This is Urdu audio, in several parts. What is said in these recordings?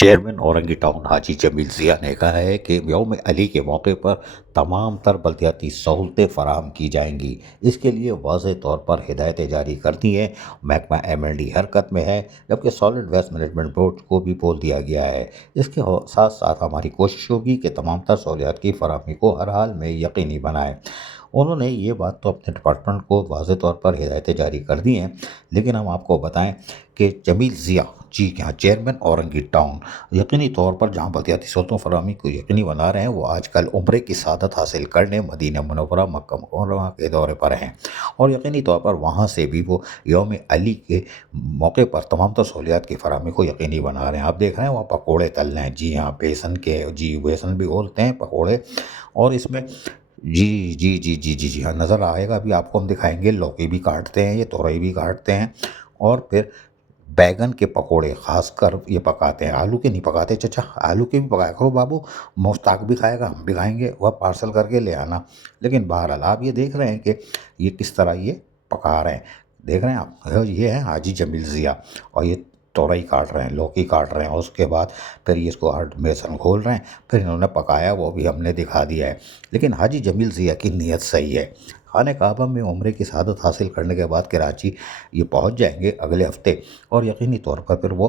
چیئرمین اورنگی ٹاؤن حاجی جمیل ضیاء نے کہا ہے کہ یوم علی کے موقع پر تمام تر بلدیاتی سہولتیں فراہم کی جائیں گی۔ اس کے لیے واضح طور پر ہدایتیں جاری کر دی ہیں۔ محکمہ ایم ایل ڈی حرکت میں ہے، جبکہ سالڈ ویسٹ مینجمنٹ بورڈ کو بھی بول دیا گیا ہے۔ اس کے ساتھ ساتھ ہماری کوشش ہوگی کہ تمام تر سہولیات کی فراہمی کو ہر حال میں یقینی بنائیں۔ انہوں نے یہ بات تو اپنے ڈپارٹمنٹ کو واضح طور پر ہدایتیں جاری کر دی ہیں، لیکن ہم آپ کو بتائیں کہ جمیل ضیاء جی ہاں چیئرمین اورنگی ٹاؤن یقینی طور پر جہاں بلدیاتی سہولتوں فراہمی کو یقینی بنا رہے ہیں، وہ آج کل عمرے کی سعادت حاصل کرنے مدینہ منورہ مکہ مکرمہ کے دورے پر ہیں، اور یقینی طور پر وہاں سے بھی وہ یوم علی کے موقع پر تمام تر سہولیات کی فراہمی کو یقینی بنا رہے ہیں۔ آپ دیکھ رہے ہیں وہاں پکوڑے تل رہے ہیں، جی ہاں بیسن بھی بولتے ہیں پکوڑے، اور اس میں جی ہاں نظر آئے گا، ابھی آپ کو ہم دکھائیں گے۔ لوکی بھی کاٹتے ہیں، یہ تورئی بھی کاٹتے ہیں، اور پھر بیگن کے پکوڑے خاص کر یہ پکاتے ہیں۔ آلو کے نہیں پکاتے چچا، آلو کے بھی پکایا کرو بابو، مشتاق بھی کھائے گا، ہم بھی کھائیں گے، وہ پارسل کر کے لے آنا۔ لیکن بہرحال آپ یہ دیکھ رہے ہیں کہ یہ کس طرح یہ پکا رہے ہیں، دیکھ رہے ہیں آپ، یہ ہے حاجی جمیل ضیاء، اور یہ تورئی کاٹ رہے ہیں، لوکی کاٹ رہے ہیں، اور اس کے بعد پھر یہ اس کو بیسن گھول رہے ہیں، پھر انہوں نے پکایا، وہ بھی ہم نے دکھا دیا ہے۔ لیکن حاجی جمیل ضیاء کی نیت صحیح ہے۔ خانہ کعبہ میں عمرے کی سعادت حاصل کرنے کے بعد کراچی یہ پہنچ جائیں گے اگلے ہفتے، اور یقینی طور پر پھر وہ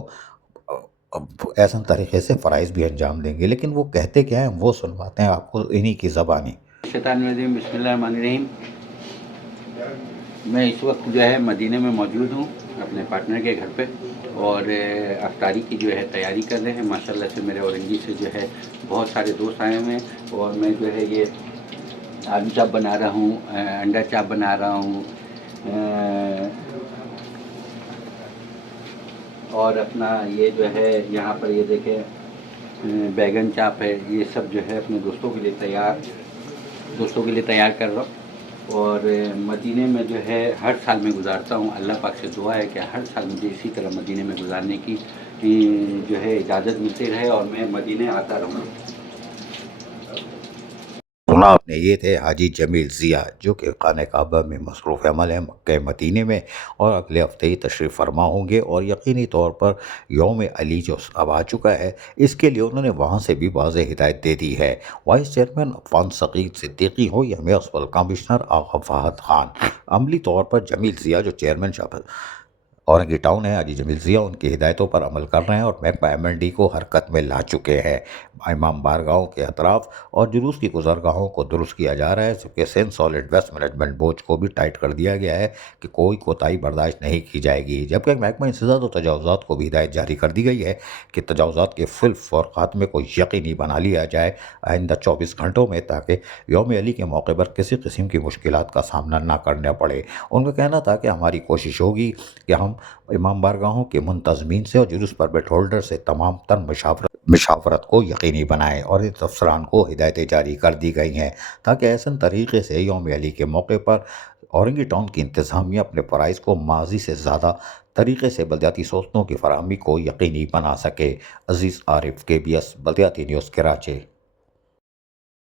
ایسا طریقے سے فرائض بھی انجام دیں گے۔ لیکن وہ کہتے کیا ہیں وہ سنواتے ہیں آپ کو انہی کی زبانی۔ شیطان الرجیم، بسم اللہ الرحمن الرحیم۔ میں اس وقت جو ہے مدینہ میں موجود ہوں اپنے پارٹنر کے گھر پہ، اور افطاری کی جو ہے تیاری کر رہے ہیں۔ ماشاءاللہ سے میرے اورنگی سے جو ہے بہت سارے دوست آئے ہوئے ہیں، اور میں جو ہے یہ آلو چاپ بنا رہا ہوں، انڈا چاپ بنا رہا ہوں، اور اپنا یہ جو ہے یہاں پر یہ دیکھیں بیگن چاپ ہے، یہ سب جو ہے اپنے دوستوں کے لیے تیار کر رہا ہوں۔ اور مدینے میں جو ہے ہر سال میں گزارتا ہوں، اللہ پاک سے دعا ہے کہ ہر سال مجھے اسی طرح مدینے میں گزارنے کی جو ہے اجازت ملتی رہے، اور میں مدینے آتا رہوں۔ سنا آپ نے، یہ تھے حاجی جمیل ضیاء، جو کہ خانہ کعبہ میں مصروف عمل ہیں مکہ مدینے میں، اور اگلے ہفتے ہی تشریف فرما ہوں گے۔ اور یقینی طور پر یوم علی جو اب آ چکا ہے، اس کے لیے انہوں نے وہاں سے بھی واضح ہدایت دے دی ہے۔ وائس چیئرمین عفان ثقیل صدیقی ہو یا میونسپل کمشنر آغا فہد خان، عملی طور پر جمیل ضیاء جو چیئرمین اورنگی ٹاؤن ہے، حاجی جمیل ضیاء ان کی ہدایتوں پر عمل کر رہے ہیں، اور محکمہ ایم ایل ڈی کو حرکت میں لا چکے ہیں۔ امام بارگاہوں کے اطراف اور جلوس کی گزرگاہوں کو درست کیا جا رہا ہے، جبکہ Sindh solid waste management board کو بھی ٹائٹ کر دیا گیا ہے کہ کوئی کوتاہی برداشت نہیں کی جائے گی، جبکہ محکمہ انسداد و تجاوزات کو بھی ہدایت جاری کر دی گئی ہے کہ تجاوزات کے فلف اور خاتمے کو یقینی بنا لیا جائے آئندہ 24 گھنٹوں میں، تاکہ یوم علی کے موقع پر کسی قسم کی مشکلات کا سامنا نہ کرنا پڑے۔ ان کا کہنا تھا کہ ہماری کوشش ہوگی کہ ہم امام بارگاہوں کے منتظمین سے اور جلوس پرمٹ ہولڈر سے تمام تر مشاورت کو یقینی بنائیں، اور ان افسران کو ہدایتیں جاری کر دی گئی ہیں تاکہ ایسن طریقے سے یوم علی کے موقع پر اورنگی ٹاؤن کی انتظامیہ اپنے فرائض کو ماضی سے زیادہ طریقے سے بلدیاتی سہولتوں کی فراہمی کو یقینی بنا سکے۔ عزیز عارف، KBS بلدیاتی نیوز، کراچی۔